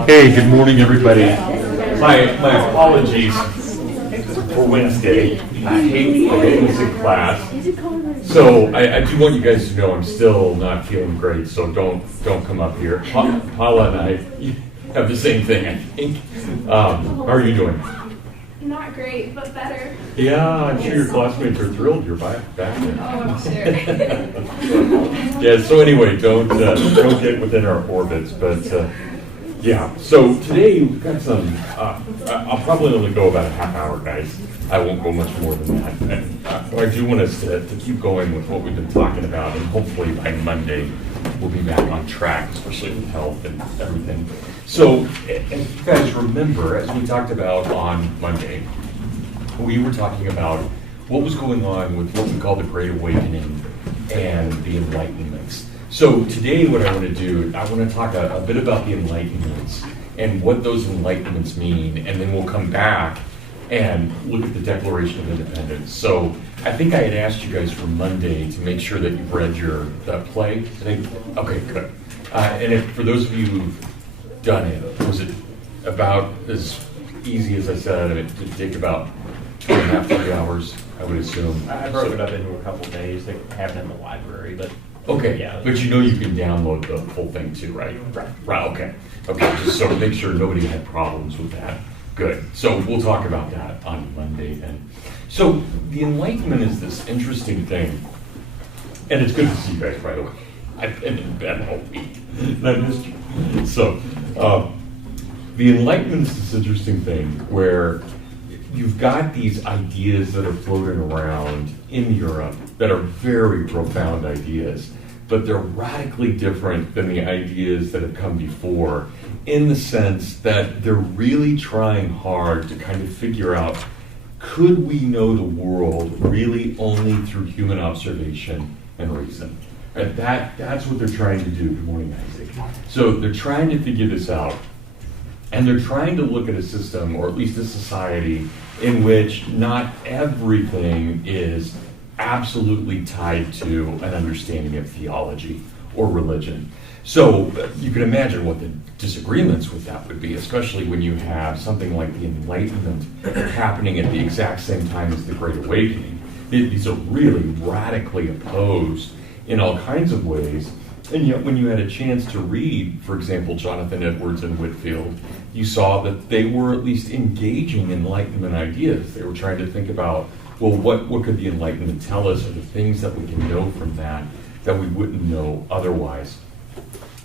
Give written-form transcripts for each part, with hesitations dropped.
Hey, good morning, everybody. My apologies for Wednesday. I hate this in class. So I do want you guys to know I'm still not feeling great, so don't come up here. Paula and I have the same thing, I think. How are you doing? Not great, but better. Yeah, I'm sure your classmates are thrilled you're back there. Oh, I'm sure. Yeah, so anyway, don't get within our orbits, but yeah. So today we've got some, I'll probably only go about a half hour, guys. I won't go much more than that. And I do want us to keep going with what we've been talking about, and hopefully by Monday we'll be back on track, especially with health and everything. So, if you guys remember, as we talked about on Monday, we were talking about what was going on with what we call the Great Awakening and the Enlightenments. So today what I want to do, I want to talk a bit about the Enlightenments and what those Enlightenments mean, and then we'll come back and look at the Declaration of Independence. So I think I had asked you guys for Monday to make sure that you've read the play. Okay, good. And if for those of you who've done it, was it about as easy as I said? It did take about 2.5, 3 hours, I would assume. I broke it up into a couple days. They have it in the library, but okay. Yeah. But you know you can download the full thing too, right? Right. Okay. Just so make sure nobody had problems with that. Good. So we'll talk about that on Monday then. So the Enlightenment is this interesting thing, and it's good to see you guys, by the way. I've been in bed all week. I missed you. So the Enlightenment is this interesting thing where you've got these ideas that are floating around in Europe that are very profound ideas, but they're radically different than the ideas that have come before, in the sense that they're really trying hard to kind of figure out, could we know the world really only through human observation and reason? And that's what they're trying to do. Good morning, Isaac. So they're trying to figure this out, and they're trying to look at a system, or at least a society, in which not everything is absolutely tied to an understanding of theology or religion. So you can imagine what the disagreements with that would be, especially when you have something like the Enlightenment happening at the exact same time as the Great Awakening. These are really radically opposed in all kinds of ways. And yet when you had a chance to read, for example, Jonathan Edwards and Whitefield, you saw that they were at least engaging Enlightenment ideas. They were trying to think about, well, what could the Enlightenment tell us, or the things that we can know from that we wouldn't know otherwise.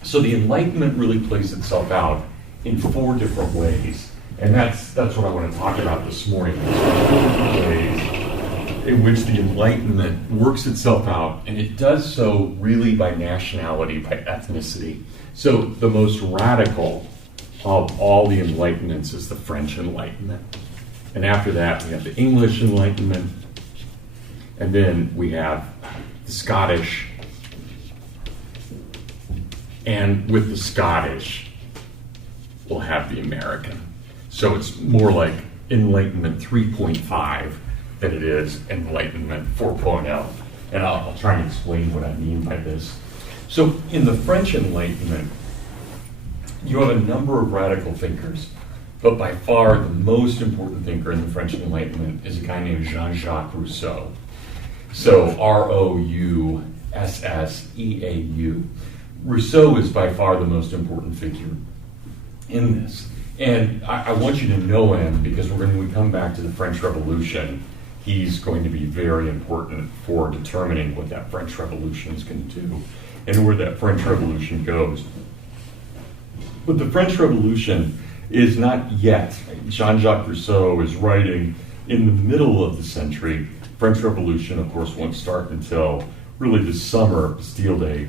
So the Enlightenment really plays itself out in 4 different ways. And that's what I want to talk about this morning. Ways in which the Enlightenment works itself out, and it does so really by nationality, by ethnicity. So the most radical of all the Enlightenments is the French Enlightenment. And after that, we have the English Enlightenment, and then we have the Scottish. And with the Scottish, we'll have the American. So it's more like Enlightenment 3.5 than it is Enlightenment 4.0. And I'll try and explain what I mean by this. So in the French Enlightenment, you have a number of radical thinkers, but by far the most important thinker in the French Enlightenment is a guy named Jean-Jacques Rousseau. So Roussseau. Rousseau is by far the most important figure in this. And I want you to know him because when we come back to the French Revolution, he's going to be very important for determining what that French Revolution is going to do and where that French Revolution goes. But the French Revolution is not yet. Jean-Jacques Rousseau is writing in the middle of the century. French Revolution, of course, won't start until really the summer, Bastille Day,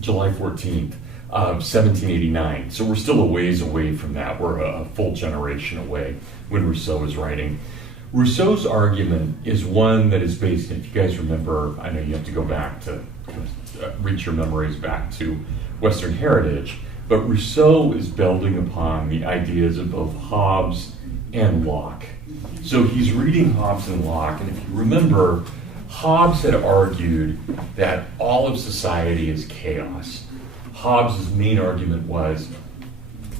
July 14th of 1789. So we're still a ways away from that. We're a full generation away when Rousseau is writing. Rousseau's argument is one that is based, if you guys remember, I know you have to go back to reach your memories back to Western heritage, but Rousseau is building upon the ideas of both Hobbes and Locke. So he's reading Hobbes and Locke, and if you remember, Hobbes had argued that all of society is chaos. Hobbes' main argument was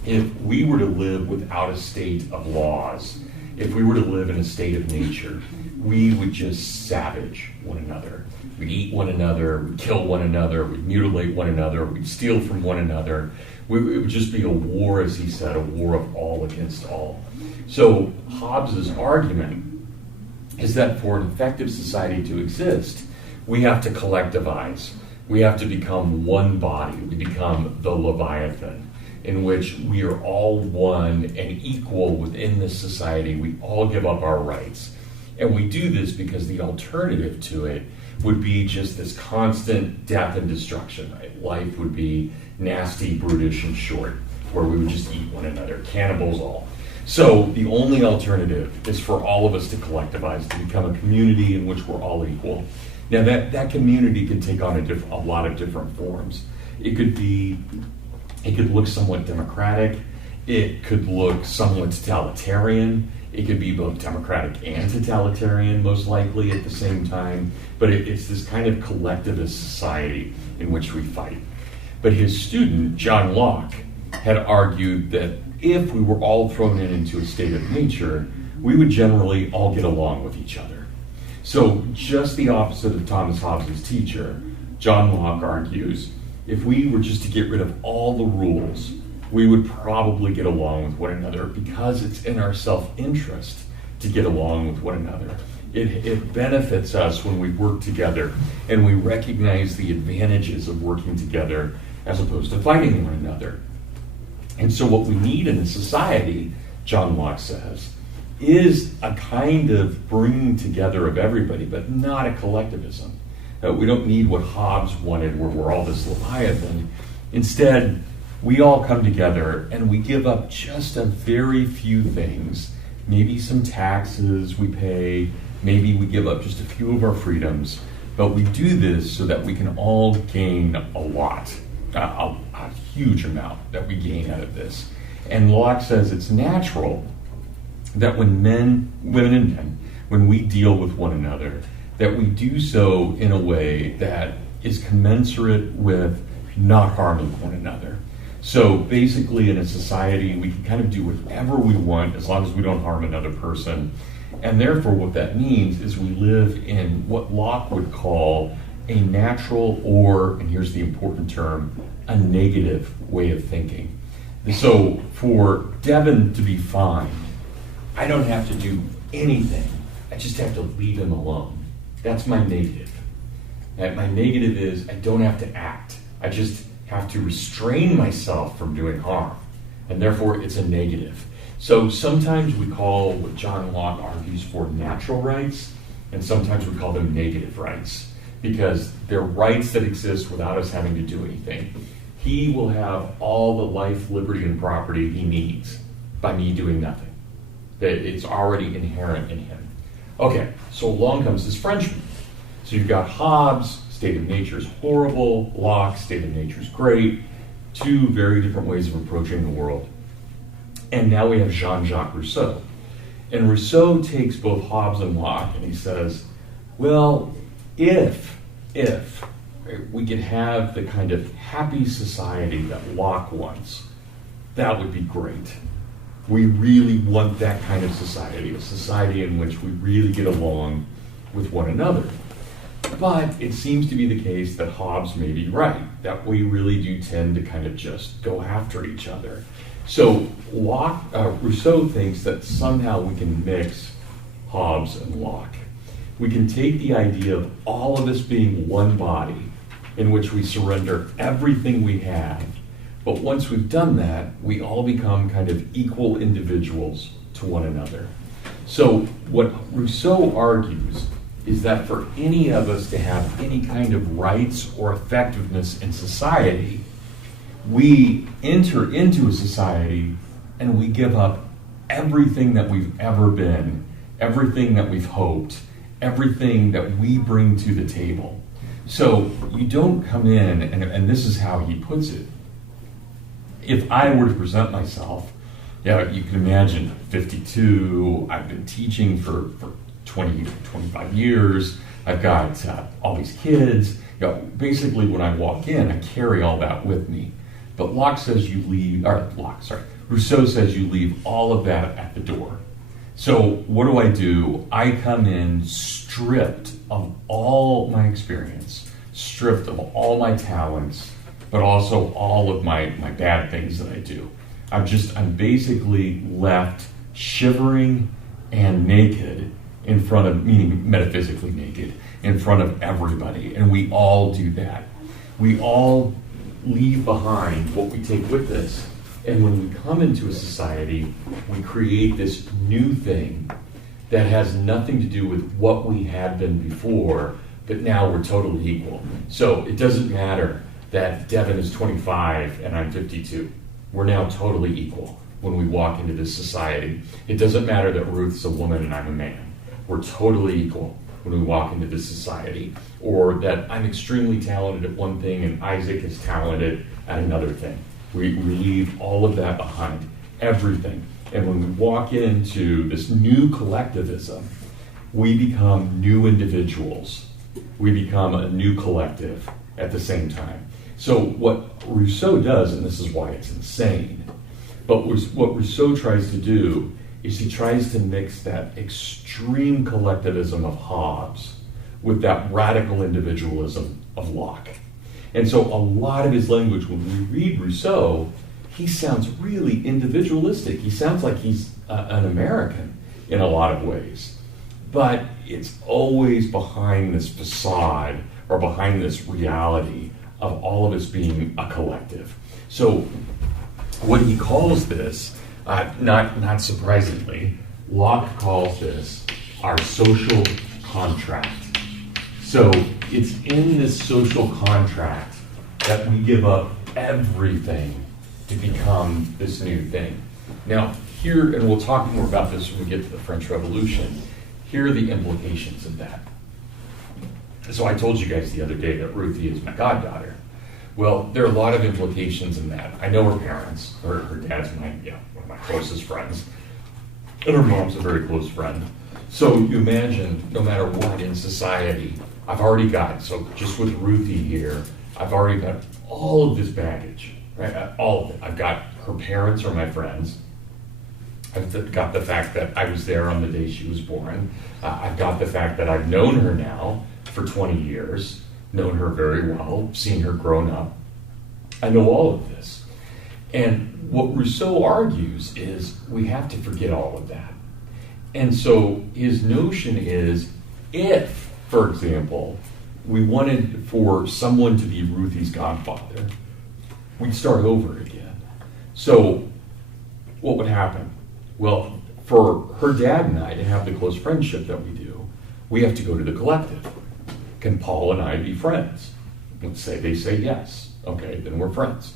if we were to live without a state of laws, if we were to live in a state of nature, we would just savage one another. We'd eat one another, we'd kill one another, we'd mutilate one another, we'd steal from one another. It would just be a war, as he said, a war of all against all. So Hobbes's argument is that for an effective society to exist, we have to collectivize. We have to become one body. We become the Leviathan, in which we are all one and equal within this society. We all give up our rights. And we do this because the alternative to it would be just this constant death and destruction. Right? Life would be nasty, brutish, and short, where we would just eat one another, cannibals all. So the only alternative is for all of us to collectivize, to become a community in which we're all equal. Now that community can take on a lot of different forms. It could look somewhat democratic. It could look somewhat totalitarian. It could be both democratic and totalitarian, most likely at the same time. But it's this kind of collectivist society in which we fight. But his student, John Locke, had argued that if we were all thrown into a state of nature, we would generally all get along with each other. So just the opposite of Thomas Hobbes' teacher, John Locke argues, if we were just to get rid of all the rules, we would probably get along with one another because it's in our self-interest to get along with one another. It benefits us when we work together and we recognize the advantages of working together as opposed to fighting one another. And so what we need in a society, John Locke says, is a kind of bringing together of everybody, but not a collectivism. We don't need what Hobbes wanted, where we're all this Leviathan. Instead, we all come together and we give up just a very few things. Maybe some taxes we pay, maybe we give up just a few of our freedoms, but we do this so that we can all gain a lot, a huge amount that we gain out of this. And Locke says it's natural that when women and men, when we deal with one another, that we do so in a way that is commensurate with not harming one another. So basically in a society, we can kind of do whatever we want as long as we don't harm another person. And therefore what that means is we live in what Locke would call a natural, or, and here's the important term, a negative way of thinking. So for Devin to be fine, I don't have to do anything. I just have to leave him alone. That's my negative. And my negative is I don't have to act. I just have to restrain myself from doing harm. And therefore it's a negative. So sometimes we call what John Locke argues for natural rights, and sometimes we call them negative rights, because they're rights that exist without us having to do anything. He will have all the life, liberty, and property he needs by me doing nothing. That it's already inherent in him. Okay, so along comes this Frenchman. So you've got Hobbes, state of nature is horrible, Locke, state of nature is great. Two very different ways of approaching the world. And now we have Jean-Jacques Rousseau. And Rousseau takes both Hobbes and Locke and he says, well, if we could have the kind of happy society that Locke wants, that would be great. We really want that kind of society, a society in which we really get along with one another. But it seems to be the case that Hobbes may be right, that we really do tend to kind of just go after each other. So Rousseau thinks that somehow we can mix Hobbes and Locke. We can take the idea of all of us being one body in which we surrender everything we have, but once we've done that, we all become kind of equal individuals to one another. So what Rousseau argues is that for any of us to have any kind of rights or effectiveness in society, we enter into a society and we give up everything that we've ever been, everything that we've hoped, everything that we bring to the table. So you don't come in, and this is how he puts it. If I were to present myself, you can imagine 52, I've been teaching for 20, 25 years, I've got all these kids. Basically when I walk in, I carry all that with me. But Locke says you leave, or Locke, sorry, Rousseau says you leave all of that at the door. So what do? I come in stripped of all my experience, stripped of all my talents, but also all of my bad things that I do. I'm basically left shivering and naked in front of, meaning metaphysically naked, in front of everybody. And we all do that. We all leave behind what we take with us. And when we come into a society, we create this new thing that has nothing to do with what we had been before, but now we're totally equal. So it doesn't matter that Devin is 25 and I'm 52. We're now totally equal when we walk into this society. It doesn't matter that Ruth's a woman and I'm a man. We're totally equal when we walk into this society. Or that I'm extremely talented at one thing and Isaac is talented at another thing. We leave all of that behind, everything. And when we walk into this new collectivism, we become new individuals. We become a new collective at the same time. So what Rousseau does, and this is why it's insane, but what Rousseau tries to do is he tries to mix that extreme collectivism of Hobbes with that radical individualism of Locke. And so a lot of his language, when we read Rousseau, he sounds really individualistic. He sounds like he's an American in a lot of ways. But it's always behind this facade or behind this reality of all of us being a collective. So what he calls this, not surprisingly, Locke calls this our social contract. So it's in this social contract that we give up everything to become this new thing. Now, here, and we'll talk more about this when we get to the French Revolution, here are the implications of that. So I told you guys the other day that Ruthie is my goddaughter. Well, there are a lot of implications in that. I know her parents, her dad's one of my closest friends, and her mom's a very close friend. So you imagine, no matter what in society, I've already got, so just with Ruthie here, I've already got all of this baggage, right? All of it. I've got her parents are my friends. I've got the fact that I was there on the day she was born. I've got the fact that I've known her now for 20 years, known her very well, seen her grown up. I know all of this. And what Rousseau argues is we have to forget all of that. And so his notion is if, for example, we wanted for someone to be Ruthie's godfather, we'd start over again. So what would happen? Well, for her dad and I to have the close friendship that we do, we have to go to the collective. Can Paul and I be friends? Let's say they say yes. Okay, then we're friends.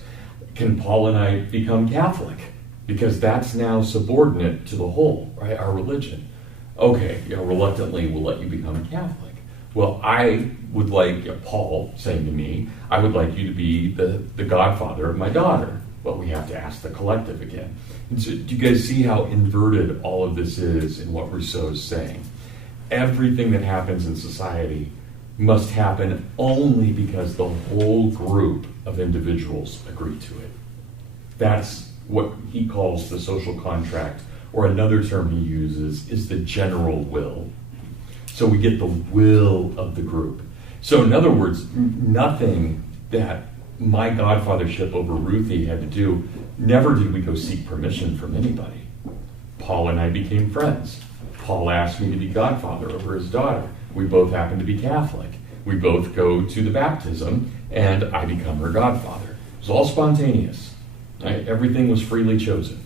Can Paul and I become Catholic? Because that's now subordinate to the whole, right? Our religion. Okay, reluctantly we'll let you become Catholic. Well, I would like, Paul saying to me, I would like you to be the godfather of my daughter. Well, we have to ask the collective again. And so do you guys see how inverted all of this is in what Rousseau is saying? Everything that happens in society must happen only because the whole group of individuals agree to it. That's what he calls the social contract, or another term he uses is the general will. So we get the will of the group. So in other words, nothing that my godfathership over Ruthie had to do, never did we go seek permission from anybody. Paul and I became friends. Paul asked me to be godfather over his daughter. We both happen to be Catholic. We both go to the baptism, and I become her godfather. It was all spontaneous. Right? Everything was freely chosen.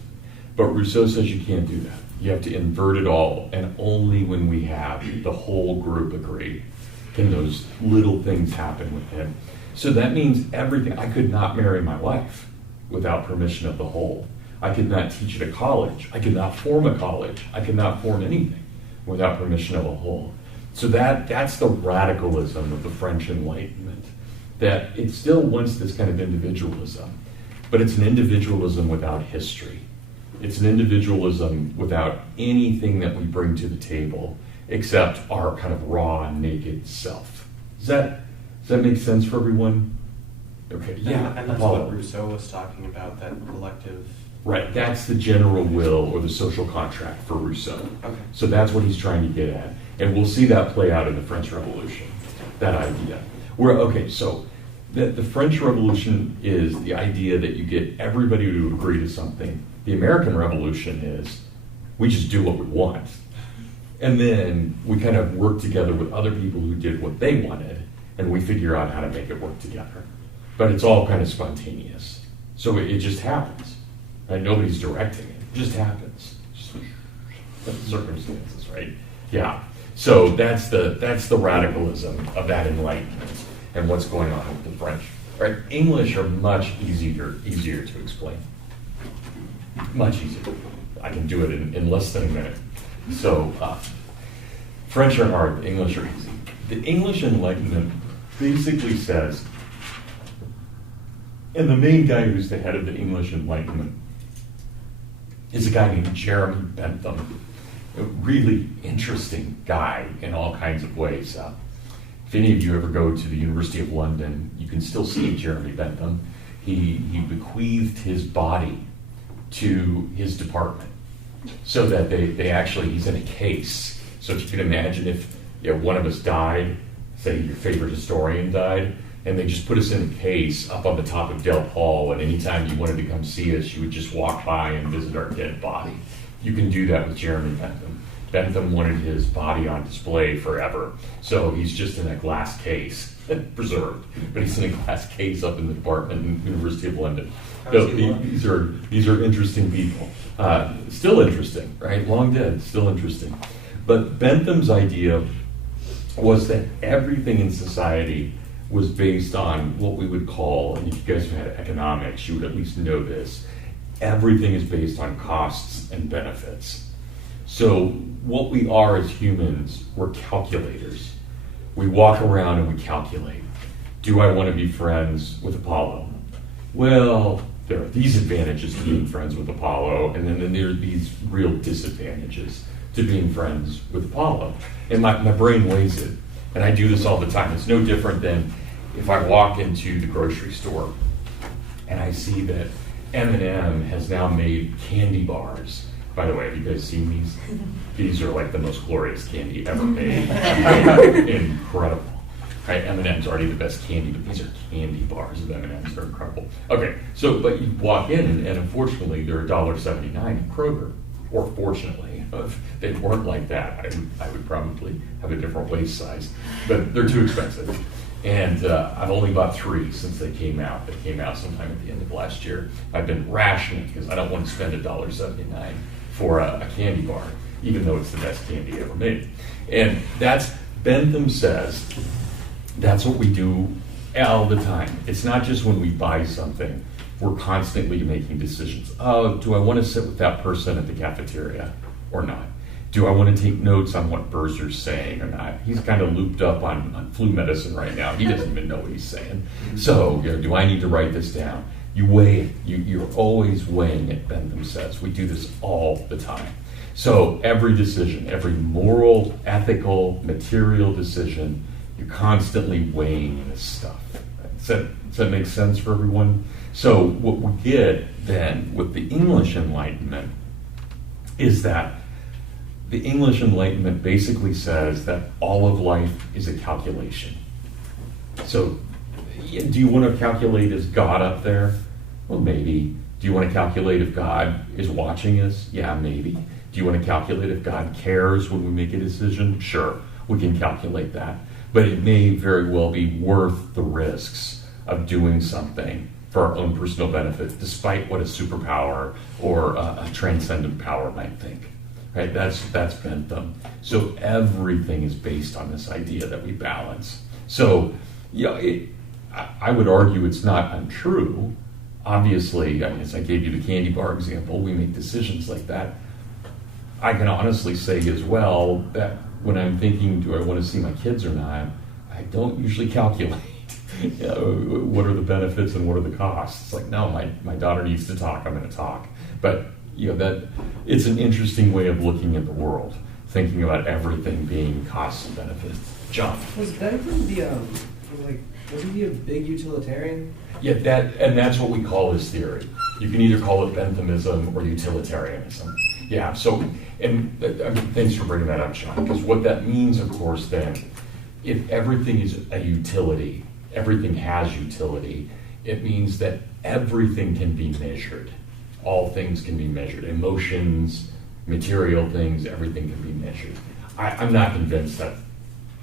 But Rousseau says you can't do that. You have to invert it all, and only when we have the whole group agree can those little things happen with him. So that means everything. I could not marry my wife without permission of the whole. I could not teach at a college. I could not form a college. I could not form anything without permission of a whole. So that's the radicalism of the French Enlightenment, that it still wants this kind of individualism, but it's an individualism without history. It's an individualism without anything that we bring to the table except our kind of raw, naked self. Does that make sense for everyone? Okay, And, yeah. and that's Apollo. what Rousseau was talking about, that collective. Right, that's the general will or the social contract for Rousseau. Okay. So that's what he's trying to get at. And we'll see that play out in the French Revolution, that idea. So the French Revolution is the idea that you get everybody to agree to something. The American Revolution is we just do what we want. And then we kind of work together with other people who did what they wanted, and we figure out how to make it work together. But it's all kind of spontaneous. So it just happens. Right? Nobody's directing it. It just happens. Just circumstances, right? Yeah. So that's the radicalism of that Enlightenment and what's going on with the French. Right? English are much easier to explain. Much easier. I can do it in less than a minute. So French are hard. English are easy. The English Enlightenment basically says, and the main guy who's the head of the English Enlightenment is a guy named Jeremy Bentham, a really interesting guy in all kinds of ways. If any of you ever go to the University of London, you can still see Jeremy Bentham. He bequeathed his body to his department so that they actually, he's in a case. So if you can imagine if one of us died, say your favorite historian died, and they just put us in a case up on the top of Del Hall, and anytime you wanted to come see us, you would just walk by and visit our dead body. You can do that with Jeremy Bentham. Bentham wanted his body on display forever, so he's just in a glass case, preserved, but he's in a glass case up in the department in the University of London. So these are interesting people. Still interesting, right? Long dead, still interesting. But Bentham's idea was that everything in society was based on what we would call, and if you guys have had economics, you would at least know this, everything is based on costs and benefits. So what we are as humans, we're calculators. We walk around and we calculate. Do I want to be friends with Apollo? Well, there are these advantages to being friends with Apollo, and then there are these real disadvantages to being friends with Apollo. And my brain weighs it. And I do this all the time. It's no different than if I walk into the grocery store and I see that M&M has now made candy bars. By the way, have you guys seen these? These are like the most glorious candy ever made. Incredible. Right? M&M's already the best candy, but these are candy bars of M&M's. They're incredible. Okay, so but you walk in and unfortunately they're $1.79 at Kroger. Or fortunately, if they weren't like that, I would probably have a different waist size. But they're too expensive. And I've only bought 3 since they came out. They came out sometime at the end of last year. I've been rationing because I don't want to spend $1.79 for a candy bar, even though it's the best candy ever made. And that's, Bentham says, that's what we do all the time. It's not just when we buy something. We're constantly making decisions. Oh, do I want to sit with that person at the cafeteria or not? Do I want to take notes on what Berzer's saying or not? He's kind of looped up on flu medicine right now. He doesn't even know what he's saying. So, do I need to write this down? You weigh it. You're always weighing it, Bentham says. We do this all the time. So every decision, every moral, ethical, material decision, you're constantly weighing this stuff. Does that make sense for everyone? So what we get then with the English Enlightenment is that the English Enlightenment basically says that all of life is a calculation. So do you want to calculate, is God up there? Well, maybe. Do you want to calculate if God is watching us? Yeah, maybe. Do you want to calculate if God cares when we make a decision? Sure, we can calculate that. But it may very well be worth the risks of doing something for our own personal benefit, despite what a superpower or a transcendent power might think. Right? That's Bentham. So everything is based on this idea that we balance. So, I would argue it's not untrue. Obviously, as I gave you the candy bar example, we make decisions like that. I can honestly say as well that when I'm thinking, do I want to see my kids or not, I don't usually calculate. What are the benefits and what are the costs? It's like, no, my daughter needs to talk, I'm going to talk. But that it's an interesting way of looking at the world, thinking about everything being costs and benefits. John. Was Bentham the Wasn't he a big utilitarian? Yeah, that's what we call his theory. You can either call it Benthamism or utilitarianism. Yeah, so, thanks for bringing that up, Sean, because what that means, of course, then, if everything is a utility, everything has utility, it means that everything can be measured. All things can be measured. Emotions, material things, everything can be measured. I'm not convinced that's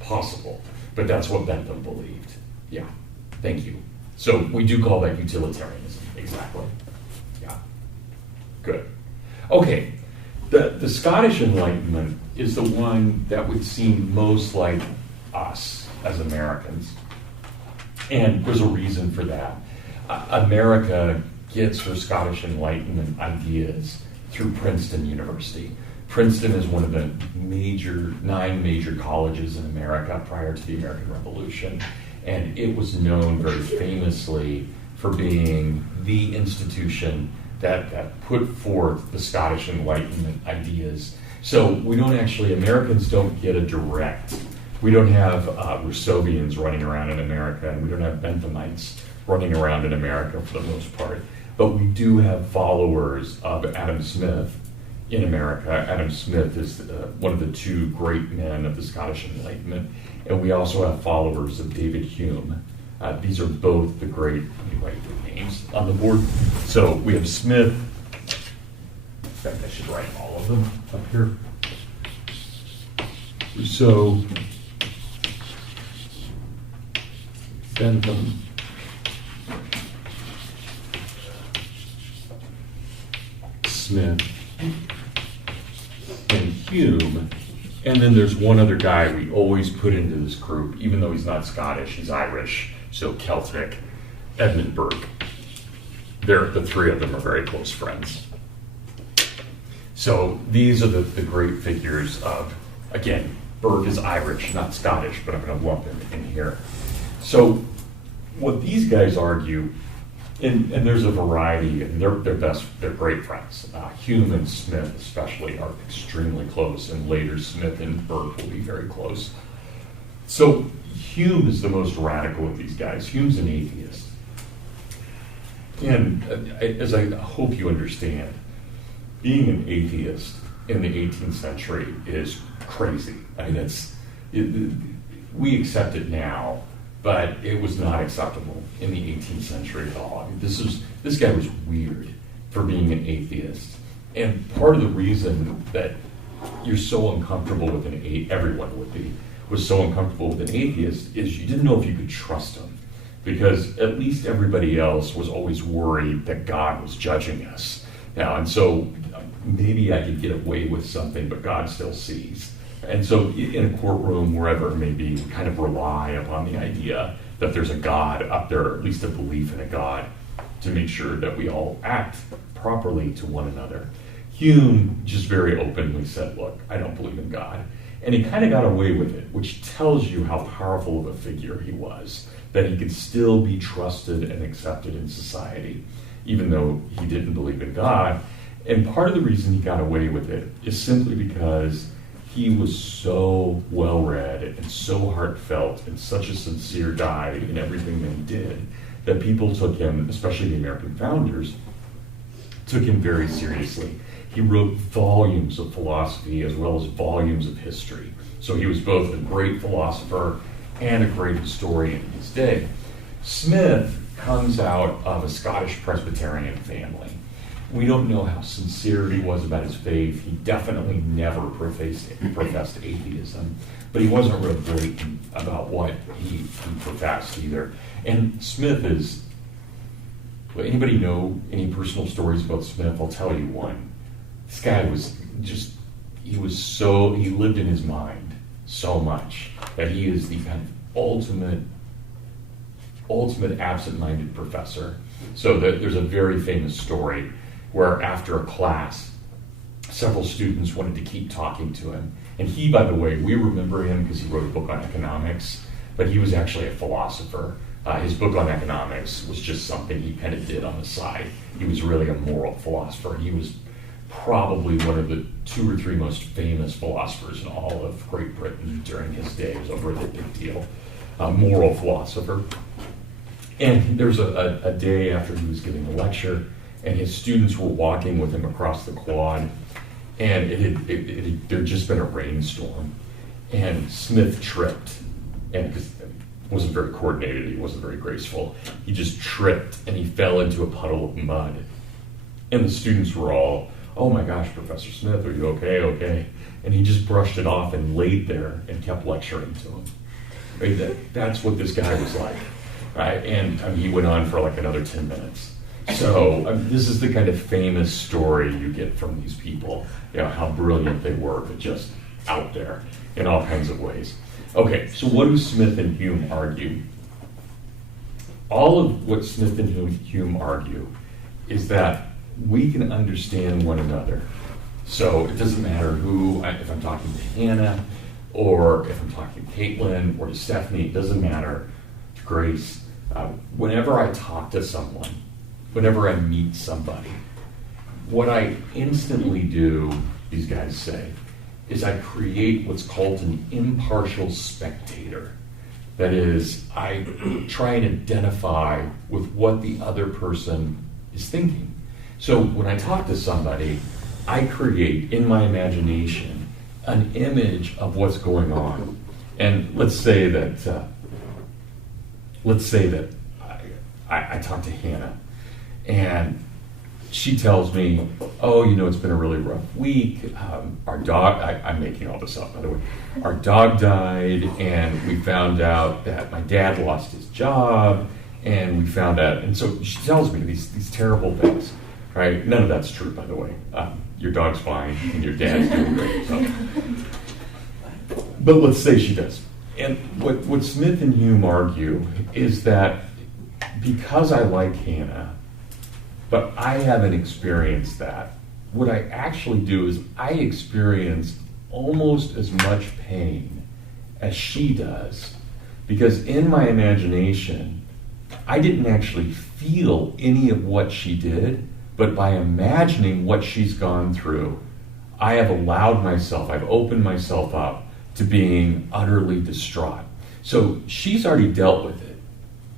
possible, but that's what Bentham believed. Yeah, thank you. So we do call that utilitarianism, exactly. Yeah, good. Okay, the Scottish Enlightenment is the one that would seem most like us as Americans. And there's a reason for that. America gets her Scottish Enlightenment ideas through Princeton University. Princeton is one of the 9 major colleges in America prior to the American Revolution. And it was known very famously for being the institution that put forth the Scottish Enlightenment ideas. So Americans don't get a direct. We don't have Rousseauians running around in America, and we don't have Benthamites running around in America for the most part. But we do have followers of Adam Smith in America. Adam Smith is one of the 2 great men of the Scottish Enlightenment. And we also have followers of David Hume. These are both the great, let me write their names on the board. So we have Smith. In fact, I should write all of them up here. Rousseau, Bentham, Smith, and Hume. And then there's one other guy we always put into this group, even though he's not Scottish, he's Irish, so Celtic, Edmund Burke. The 3 of them are very close friends. So these are the great figures of, again, Burke is Irish, not Scottish, but I'm going to lump him in here. So what these guys argue, and there's a variety, and they're great friends. Hume and Smith especially are extremely close, and later Smith and Burke will be very close. So Hume is the most radical of these guys. Hume's an atheist. And as I hope you understand, being an atheist in the 18th century is crazy. I mean, we accept it now, but it was not acceptable in the 18th century at all. I mean, this guy was weird for being an atheist. And part of the reason that you're so uncomfortable with everyone would be, was so uncomfortable with an atheist is you didn't know if you could trust him. Because at least everybody else was always worried that God was judging us. Now, and so maybe I could get away with something, but God still sees. And so in a courtroom, wherever it may be, we kind of rely upon the idea that there's a God up there, or at least a belief in a God, to make sure that we all act properly to one another. Hume just very openly said, look, I don't believe in God. And he kind of got away with it, which tells you how powerful of a figure he was, that he could still be trusted and accepted in society, even though he didn't believe in God. And part of the reason he got away with it is simply because he was so well-read and so heartfelt and such a sincere guy in everything that he did, that people took him, especially the American founders, took him very seriously. He wrote volumes of philosophy as well as volumes of history. So he was both a great philosopher and a great historian in his day. Smith comes out of a Scottish Presbyterian family. We don't know how sincere he was about his faith. He definitely never professed atheism, but he wasn't real blatant about what he professed either. And Smith is, anybody know any personal stories about Smith? I'll tell you one. This guy was just, he lived in his mind so much that he is the kind of ultimate absent-minded professor. So there's a very famous story where after a class, several students wanted to keep talking to him. And he, by the way, we remember him because he wrote a book on economics, but he was actually a philosopher. His book on economics was just something he kind of did on the side. He was really a moral philosopher. He was probably one of the 2 or 3 most famous philosophers in all of Great Britain during his day. It was a really big deal. Moral philosopher. And there was a day after he was giving a lecture, and his students were walking with him across the quad, and there had just been a rainstorm, and Smith tripped, and because he wasn't very coordinated, he wasn't very graceful, he just tripped, and he fell into a puddle of mud. And the students were all, "Oh my gosh, Professor Smith, are you okay? Okay." And he just brushed it off and laid there and kept lecturing to him. Right? That's what this guy was like. Right? And he went on for like another 10 minutes. So this is the kind of famous story you get from these people, how brilliant they were, but just out there in all kinds of ways. Okay, so what do Smith and Hume argue? All of what Smith and Hume argue is that we can understand one another. So it doesn't matter if I'm talking to Hannah, or if I'm talking to Caitlin, or to Stephanie, it doesn't matter, to Grace. Whenever I talk to someone, whenever I meet somebody, what I instantly do, these guys say, is I create what's called an impartial spectator. That is, I try and identify with what the other person is thinking. So when I talk to somebody, I create in my imagination an image of what's going on. And let's say that I talk to Hannah, and she tells me, "Oh, it's been a really rough week. Our dog," I'm making all this up, by the way, "our dog died, and we found out that my dad lost his job, and we found out," and so she tells me these terrible things, right? None of that's true, by the way. Your dog's fine, and your dad's doing great. So. But let's say she does. And what Smith and Hume argue is that because I like Hannah, but I haven't experienced that, what I actually do is I experience almost as much pain as she does, because in my imagination, I didn't actually feel any of what she did, but by imagining what she's gone through, I have allowed myself, I've opened myself up to being utterly distraught. So she's already dealt with it.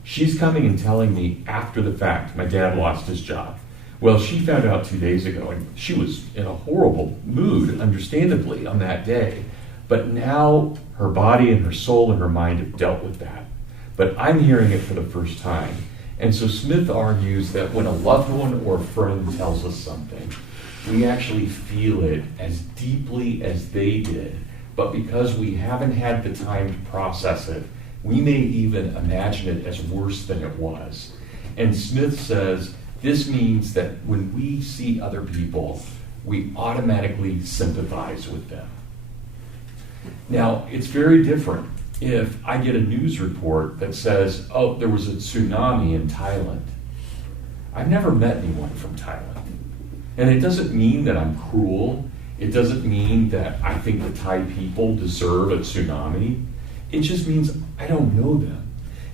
She's coming and telling me after the fact, my dad lost his job. Well, she found out 2 days ago, and she was in a horrible mood, understandably, on that day. But now her body and her soul and her mind have dealt with that. But I'm hearing it for the first time. And so Smith argues that when a loved one or friend tells us something, we actually feel it as deeply as they did. But because we haven't had the time to process it, we may even imagine it as worse than it was. And Smith says this means that when we see other people, we automatically sympathize with them. Now, it's very different if I get a news report that says, "Oh, there was a tsunami in Thailand." I've never met anyone from Thailand. And it doesn't mean that I'm cruel. It doesn't mean that I think the Thai people deserve a tsunami. It just means I don't know them.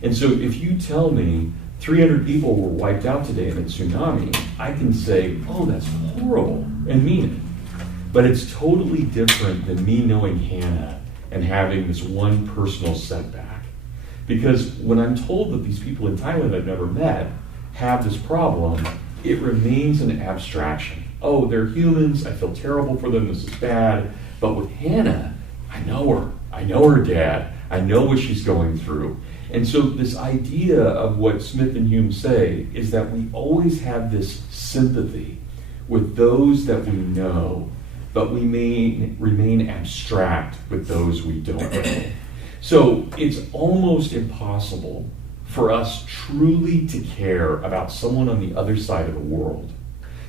And so if you tell me 300 people were wiped out today in a tsunami, I can say, "Oh, that's horrible," and mean it. But it's totally different than me knowing Hannah and having this one personal setback. Because when I'm told that these people in Thailand I've never met have this problem, it remains an abstraction. Oh, they're humans, I feel terrible for them, this is bad. But with Hannah, I know her. I know her dad. I know what she's going through. And so this idea of what Smith and Hume say is that we always have this sympathy with those that we know, but we may remain abstract with those we don't know. So it's almost impossible for us truly to care about someone on the other side of the world.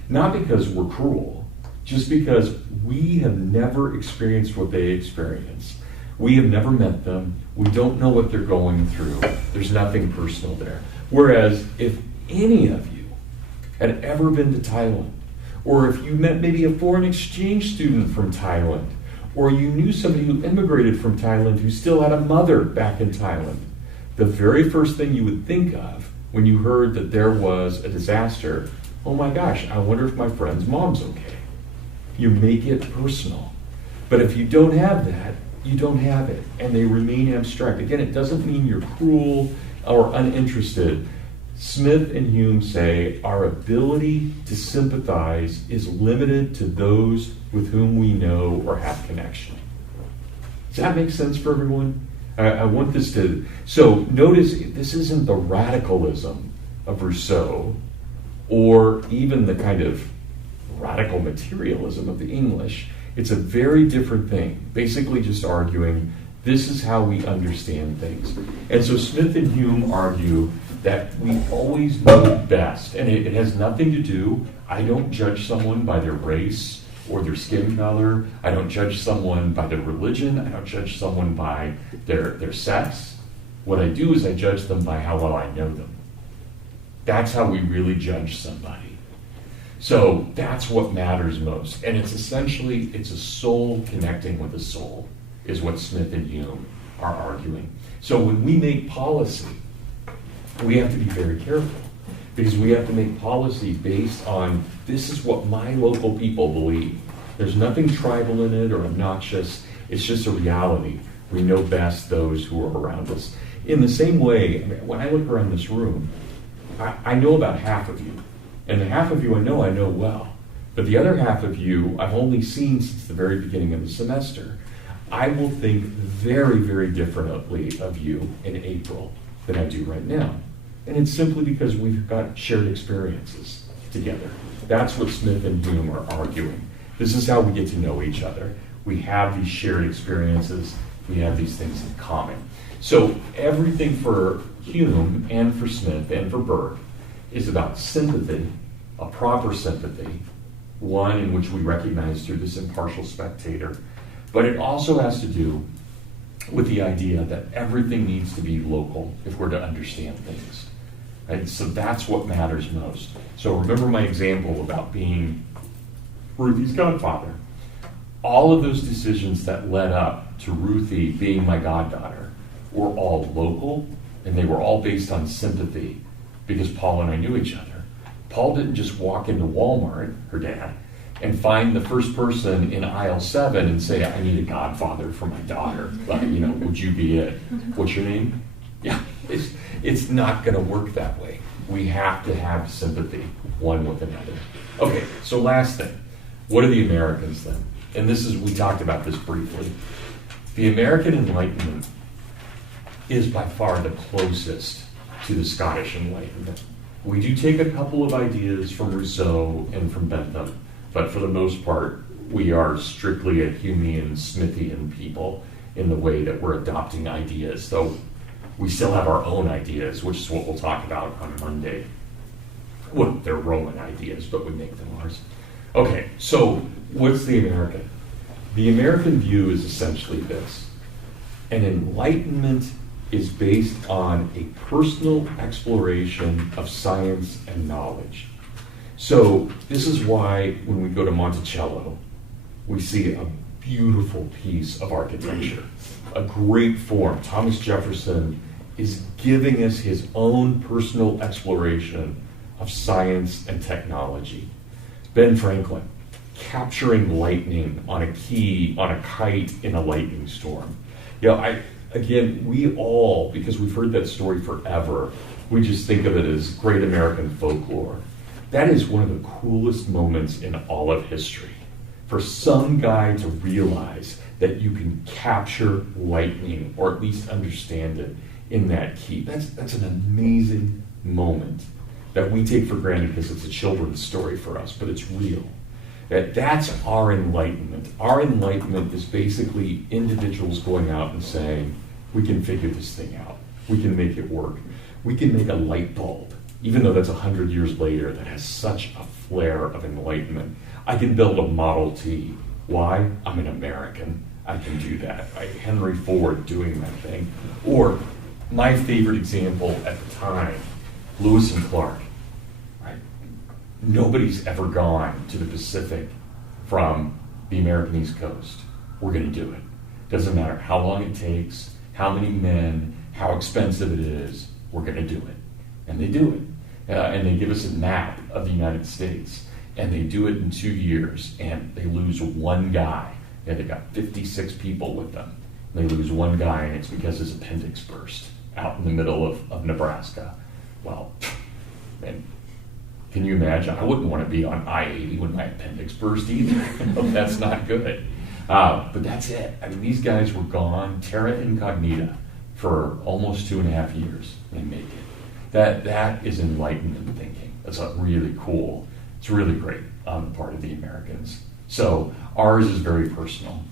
Not because we're cruel, just because we have never experienced what they experience. We have never met them. We don't know what they're going through. There's nothing personal there. Whereas if any of you had ever been to Thailand, or if you met maybe a foreign exchange student from Thailand, or you knew somebody who immigrated from Thailand who still had a mother back in Thailand, the very first thing you would think of when you heard that there was a disaster, "Oh my gosh, I wonder if my friend's mom's okay." You make it personal. But if you don't have that, you don't have it, and they remain abstract. Again, it doesn't mean you're cruel or uninterested, Smith and Hume say our ability to sympathize is limited to those with whom we know or have connection. Does that make sense for everyone? I want this to, so notice this isn't the radicalism of Rousseau or even the kind of radical materialism of the English. It's a very different thing, basically just arguing this is how we understand things. And so Smith and Hume argue that we always know best, and it has nothing to do, I don't judge someone by their race or their skin color, I don't judge someone by their religion, I don't judge someone by their sex. What I do is I judge them by how well I know them. That's how we really judge somebody. So that's what matters most. And it's essentially, it's a soul connecting with a soul, is what Smith and Hume are arguing. So when we make policy, we have to be very careful, because we have to make policy based on this is what my local people believe. There's nothing tribal in it or obnoxious. It's just a reality. We know best those who are around us. In the same way, when I look around this room, I know about half of you. And the half of you I know well. But the other half of you I've only seen since the very beginning of the semester. I will think very, very differently of you in April than I do right now. And it's simply because we've got shared experiences together. That's what Smith and Hume are arguing. This is how we get to know each other. We have these shared experiences. We have these things in common. So everything for Hume and for Smith and for Burke is about sympathy, a proper sympathy, one in which we recognize through this impartial spectator. But it also has to do with the idea that everything needs to be local if we're to understand things. Right? So that's what matters most. So remember my example about being Ruthie's godfather. All of those decisions that led up to Ruthie being my goddaughter were all local, and they were all based on sympathy because Paul and I knew each other. Paul didn't just walk into Walmart, her dad, and find the first person in aisle 7 and say, I need a godfather for my daughter. Would you be it? What's your name? Yeah, it's not going to work that way. We have to have sympathy one with another. Okay, so last thing. What are the Americans then? And we talked about this briefly. The American Enlightenment is by far the closest to the Scottish Enlightenment. We do take a couple of ideas from Rousseau and from Bentham, but for the most part, we are strictly a Humean, Smithian people in the way that we're adopting ideas, though we still have our own ideas, which is what we'll talk about on Monday. Well, they're Roman ideas, but we make them ours. Okay, so what's the American? The American view is essentially this. An enlightenment is based on a personal exploration of science and knowledge. So this is why when we go to Monticello, we see a beautiful piece of architecture, a great form. Thomas Jefferson is giving us his own personal exploration of science and technology. Ben Franklin, capturing lightning on a kite in a lightning storm. We all, because we've heard that story forever, we just think of it as great American folklore. That is one of the coolest moments in all of history. For some guy to realize that you can capture lightning, or at least understand it in that key, that's an amazing moment that we take for granted because it's a children's story for us, but it's real. That's our enlightenment. Our enlightenment is basically individuals going out and saying, we can figure this thing out. We can make it work. We can make a light bulb, even though that's 100 years later, that has such a flare of enlightenment. I can build a Model T. Why? I'm an American. I can do that. Right? Henry Ford doing that thing. Or my favorite example at the time, Lewis and Clark. Right? Nobody's ever gone to the Pacific from the American East Coast. We're going to do it. Doesn't matter how long it takes, how many men, how expensive it is, we're going to do it. And they do it. And they give us a map of the United States. And they do it in 2 years. And they lose one guy. And they've got 56 people with them. And they lose one guy, and it's because his appendix burst out in the middle of Nebraska. Well, And can you imagine? I wouldn't want to be on I-80 when my appendix burst either. That's not good. But that's it. I mean, these guys were gone, terra incognita, for almost 2.5 years. They make it. That is Enlightenment thinking. That's really cool. It's really great on the part of the Americans. So ours is very personal.